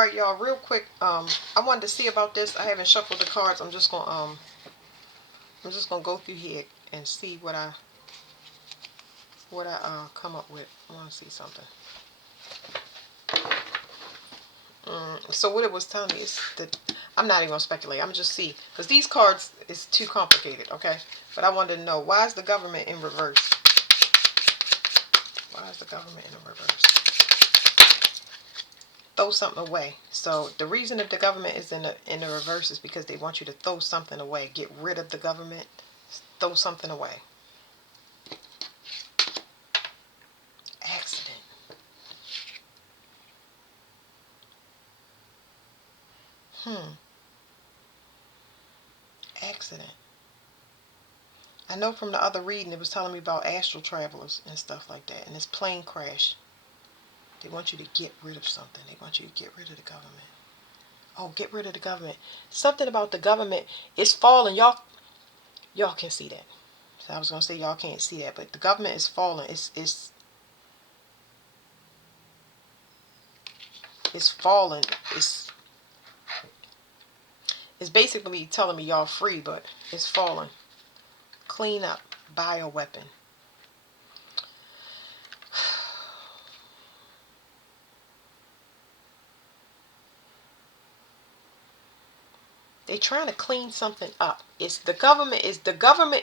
Alright, y'all, real quick, I wanted to see about this. I haven't shuffled the cards. I'm just gonna go through here and see what I come up with. I want to see something. So what it was telling me is that I'm not even gonna speculate. I'm just see, because these cards is too complicated. Okay, but I wanted to know, why is the government in reverse? Why is the government in reverse? Throw something away. So the reason that the government is in the reverse is because they want you to throw something away. Get rid of the government. Throw something away. Accident. Accident. I know from the other reading it was telling me about astral travelers and stuff like that, and this plane crash. They want you to get rid of something. They want you to get rid of the government. Oh, get rid of the government. Something about the government is falling. Y'all can see that. So I was gonna say y'all can't see that, but the government is falling. It's falling. It's basically telling me y'all free, but it's falling. Clean up. Bioweapon. They're trying to clean something up. The government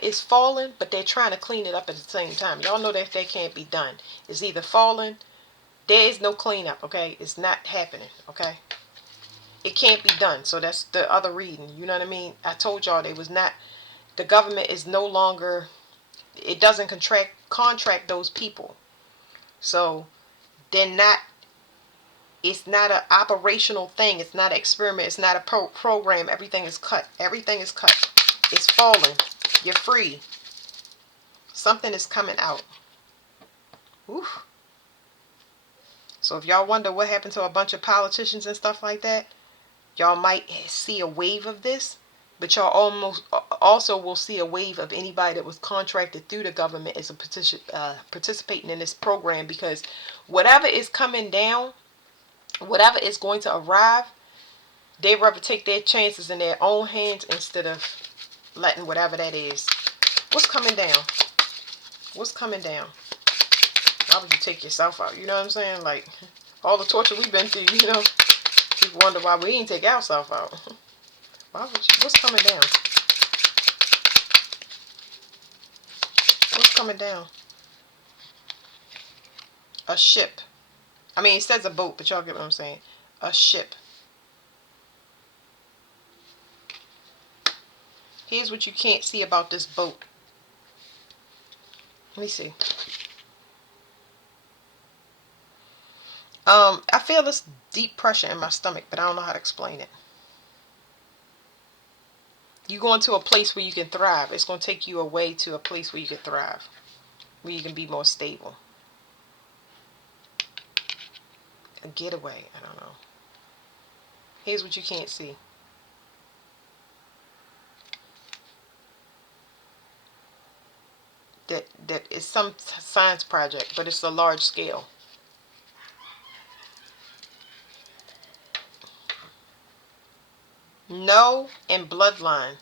is falling, but they're trying to clean it up at the same time. Y'all know that can't be done. It's either falling. There is no cleanup. Okay, it's not happening. Okay, it can't be done. So that's the other reading. You know what I mean? I told y'all they was not. The government is no longer. It doesn't contract those people. So they're not. It's not an operational thing. It's not an experiment. It's not a program. Everything is cut. Everything is cut. It's falling. You're free. Something is coming out. Oof. So if y'all wonder what happened to a bunch of politicians and stuff like that, y'all might see a wave of this, but y'all almost also will see a wave of anybody that was contracted through the government as a participating in this program, because whatever is coming down, whatever is going to arrive, they rather take their chances in their own hands instead of letting whatever that is. What's coming down? What's coming down? Why would you take yourself out? You know what I'm saying? Like, all the torture we've been through, you know. People wonder why we ain't take ourselves out. Why would you? What's coming down? What's coming down? A ship. I mean, it says a boat, but y'all get what I'm saying. A ship. Here's what you can't see about this boat. Let me see. I feel this deep pressure in my stomach, but I don't know how to explain it. You go into a place where you can thrive. It's going to take you away to a place where you can thrive, where you can be more stable. A getaway. I don't know. Here's what you can't see. That is some science project, but it's a large scale. No, and bloodline.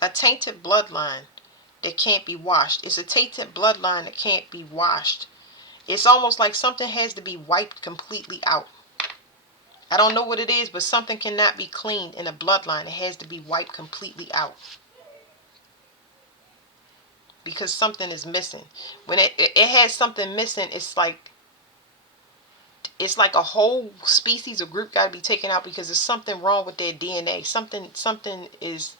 A tainted bloodline that can't be washed. It's a tainted bloodline that can't be washed. It's almost like something has to be wiped completely out. I don't know what it is, but something cannot be cleaned in a bloodline. It has to be wiped completely out, because something is missing. When it has something missing, it's like a whole species or group got to be taken out, because there's something wrong with their DNA. Something is,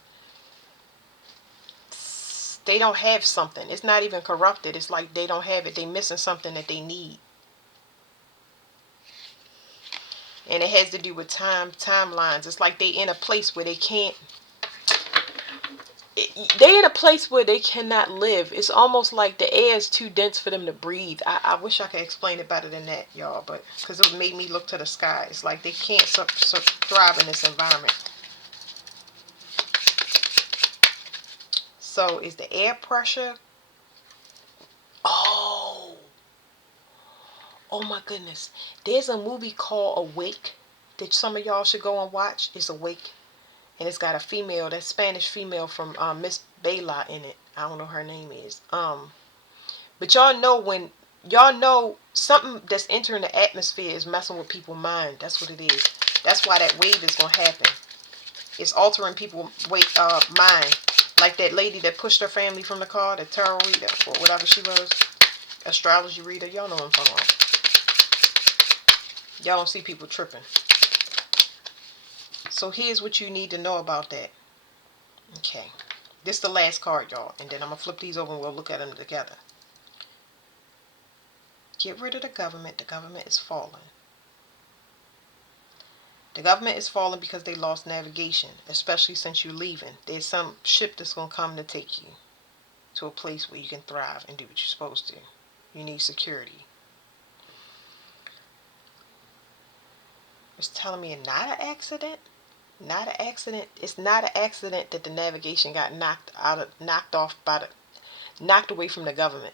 they don't have something. It's not even corrupted. It's like they don't have it. They missing something that they need. And it has to do with timelines. It's like they in a place where they can't. They in a place where they cannot live. It's almost like the air is too dense for them to breathe. I wish I could explain it better than that, y'all, but because it made me look to the sky. It's like they can't thrive in this environment. So is the air pressure? Oh, Oh my goodness. There's a movie called Awake that some of y'all should go and watch. It's Awake. And it's got a female, that Spanish female from Miss Bela in it. I don't know her name is. But y'all know something that's entering the atmosphere is messing with people's mind. That's what it is. That's why that wave is gonna happen. It's altering people's mind. Like that lady that pushed her family from the car, the tarot reader or whatever she was, astrology reader. Y'all know what I'm talking about. Y'all don't see people tripping. So here's what you need to know about that. Okay. This is the last card, y'all. And then I'm going to flip these over and we'll look at them together. Get rid of the government. The government is falling. The government is falling because they lost navigation, especially since you're leaving. There's some ship that's going to come to take you to a place where you can thrive and do what you're supposed to. You need security. It's telling me not an accident. Not an accident. It's not an accident that the navigation got knocked away from the government.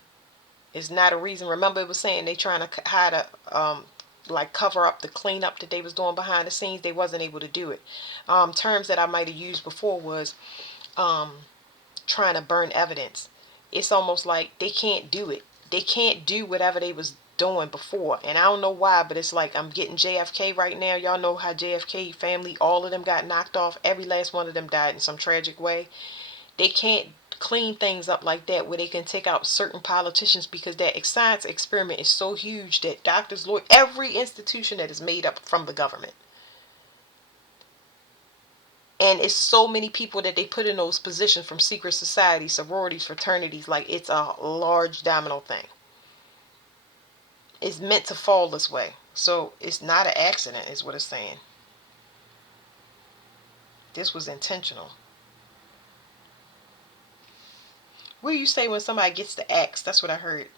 It's not a reason. Remember, it was saying they trying to hide like cover up the cleanup that they was doing behind the scenes. They wasn't able to do it. Terms that I might have used before was trying to burn evidence. It's almost like they can't do it. They can't do whatever they was doing before. And I don't know why, but it's like I'm getting JFK right now. Y'all know how JFK family, all of them got knocked off. Every last one of them died in some tragic way. They can't clean things up like that where they can take out certain politicians because that science experiment is so huge that doctors, lawyers, every institution that is made up from the government. And it's so many people that they put in those positions from secret societies, sororities, fraternities, like it's a large domino thing. It's meant to fall this way. So it's not an accident is what it's saying. This was intentional. What do you say when somebody gets the axe? That's what I heard.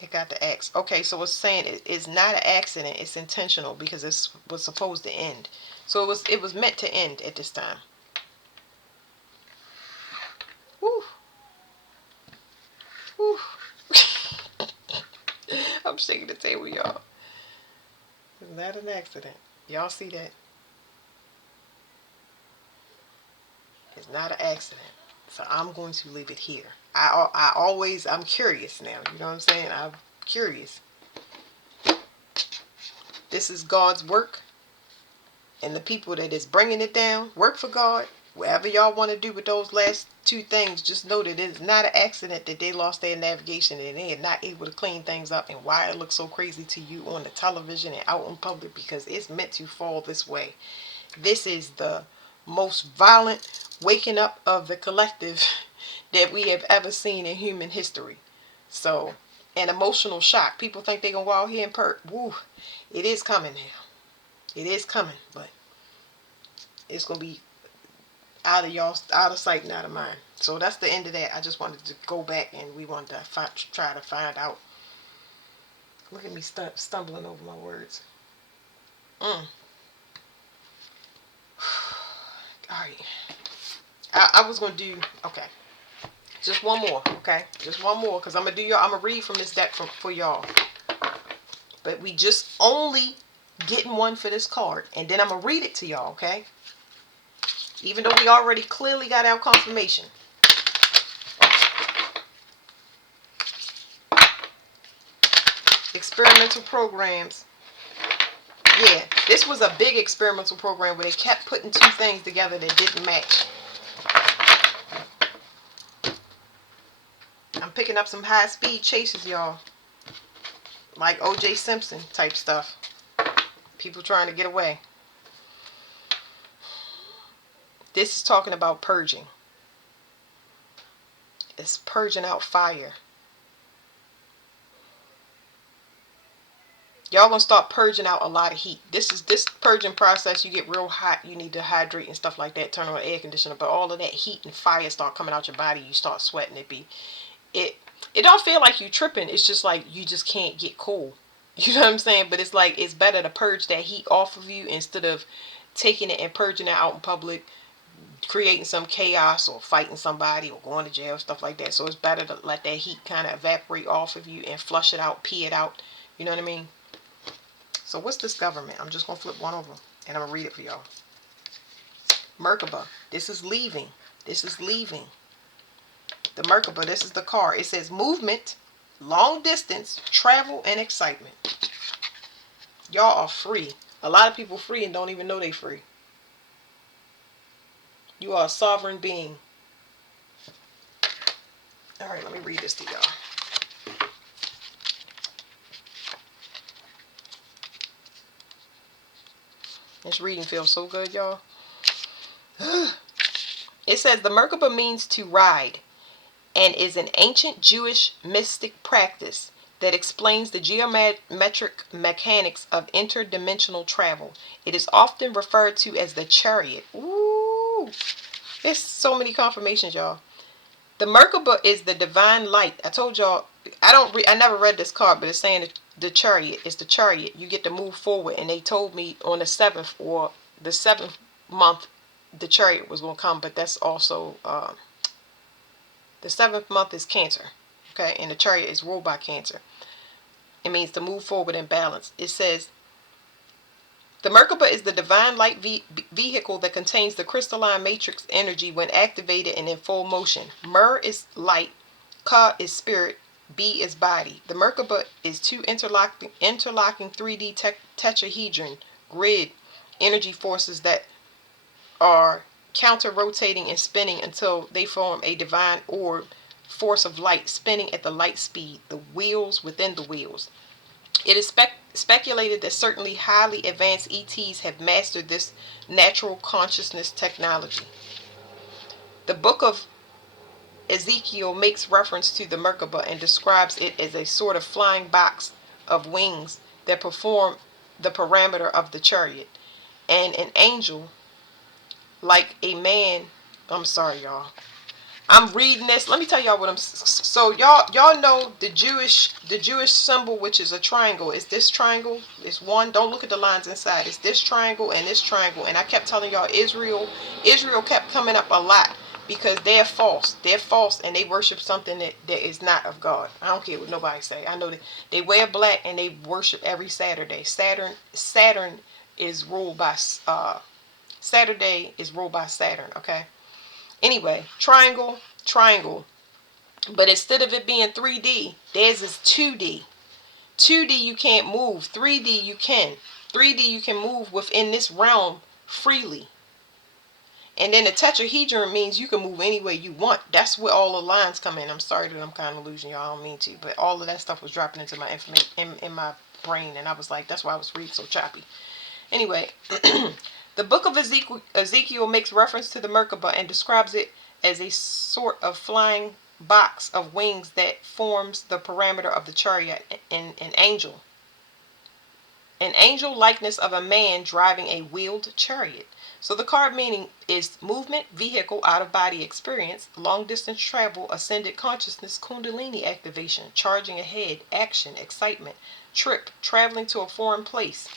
It got the axe. Okay, so it's saying it's not an accident. It's intentional because it was supposed to end. So it was meant to end at this time. Woo. Woo. I'm shaking the table, y'all. It's not an accident. Y'all see that? It's not an accident. So I'm going to leave it here. I'm curious now. You know what I'm saying? I'm curious. This is God's work. And the people that is bringing it down, work for God. Whatever y'all want to do with those last two things, just know that it is not an accident that they lost their navigation and they are not able to clean things up, and why it looks so crazy to you on the television and out in public, because it's meant to fall this way. This is the most violent waking up of the collective that we have ever seen in human history. So, an emotional shock. People think they're going to go out here and woo, it is coming now. It is coming, but it's going to be out of sight and out of mind. So that's the end of that. I just wanted to go back and we wanted to try to find out. Look at me stumbling over my words. Alright. I was going to do, okay. Just one more, okay? Just one more, because I'm going to read from this deck for y'all. But we just only getting one for this card. And then I'm going to read it to y'all, okay? Even though we already clearly got our confirmation. Experimental programs. Yeah, this was a big experimental program where they kept putting two things together that didn't match. I'm picking up some high-speed chases, y'all. Like O.J. Simpson type stuff. People trying to get away. This is talking about purging. It's purging out fire. Y'all gonna start purging out a lot of heat. This purging process, you get real hot, you need to hydrate and stuff like that, turn on air conditioner, but all of that heat and fire start coming out your body, you start sweating. It don't feel like you tripping, it's just like you just can't get cool. You know what I'm saying? But it's like it's better to purge that heat off of you instead of taking it and purging it out in public, creating some chaos or fighting somebody or going to jail, stuff like that. So it's better to let that heat kind of evaporate off of you and flush it out, pee it out, You know what I mean? So what's this government? I'm just going to flip one over and I'm going to read it for y'all. Merkaba. This is leaving. This is leaving. The Merkaba, this is the card. It says movement, long distance, travel, and excitement. Y'all are free. A lot of people free and don't even know they free. You are a sovereign being. All right, let me read this to y'all. This reading feels so good, y'all. It says the Merkaba means to ride and is an ancient Jewish mystic practice that explains the geometric mechanics of interdimensional travel. It is often referred to as the chariot. Ooh, there's so many confirmations, y'all. The Merkaba is the divine light. I told y'all, I never read this card, but it's saying the chariot is the chariot. You get to move forward, and they told me on the 7th month, the chariot was going to come, but that's also, the 7th month is Cancer, okay, and the chariot is ruled by Cancer. It means to move forward in balance. It says, the Merkaba is the divine light vehicle that contains the crystalline matrix energy when activated and in full motion. Mer is light, Ka is spirit, B is body. The Merkaba is two interlocking 3D tetrahedron grid energy forces that are counter-rotating and spinning until they form a divine orb force of light spinning at the light speed, the wheels within the wheels. It is speculated that certainly highly advanced ETs have mastered this natural consciousness technology. The book of Ezekiel makes reference to the Merkaba and describes it as a sort of flying box of wings that perform the parameter of the chariot, and an angel like a man. I'm sorry, y'all. I'm reading this. Let me tell y'all what I'm. So y'all know the Jewish symbol, which is a triangle. It's this triangle. It's one. Don't look at the lines inside. It's this triangle and this triangle. And I kept telling y'all Israel kept coming up a lot because they're false. They're false and they worship something that is not of God. I don't care what nobody say. I know that they wear black and they worship every Saturday. Saturn is ruled by Saturday is ruled by Saturn. Okay. Anyway, triangle. But instead of it being 3D, theirs is 2D. 2D you can't move. 3D you can. 3D you can move within this realm freely. And then the tetrahedron means you can move any way you want. That's where all the lines come in. I'm sorry that I'm kind of losing y'all. I don't mean to. But all of that stuff was dropping into my information in my brain. And I was like, that's why I was reading so choppy. Anyway, the book of Ezekiel makes reference to the Merkaba and describes it as a sort of flying box of wings that forms the parameter of the chariot, an angel likeness of a man driving a wheeled chariot. So the card meaning is movement, vehicle, out-of-body experience, long-distance travel, ascended consciousness, kundalini activation, charging ahead, action, excitement, trip, traveling to a foreign place.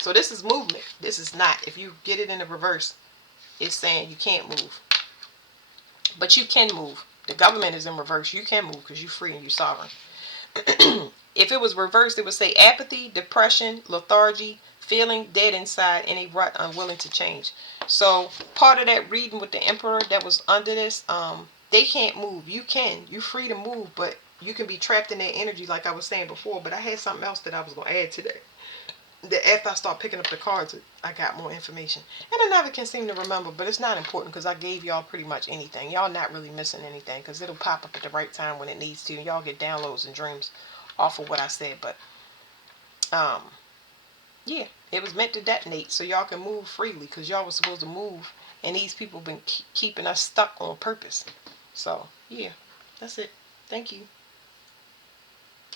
So this is movement. This is not. If you get it in the reverse, it's saying you can't move. But you can move. The government is in reverse. You can move because you're free and you're sovereign. If it was reversed, it would say apathy, depression, lethargy, feeling dead inside, and a rut unwilling to change. So part of that reading with the emperor that was under this, they can't move. You can. You're free to move, but you can be trapped in that energy like I was saying before. But I had something else that I was going to add to that. That after I start picking up the cards, I got more information. And I never can seem to remember, but it's not important because I gave y'all pretty much anything. Y'all not really missing anything because it'll pop up at the right time when it needs to. And y'all get downloads and dreams off of what I said. But, yeah, it was meant to detonate so y'all can move freely because y'all was supposed to move. And these people been keeping us stuck on purpose. So, yeah, that's it. Thank you.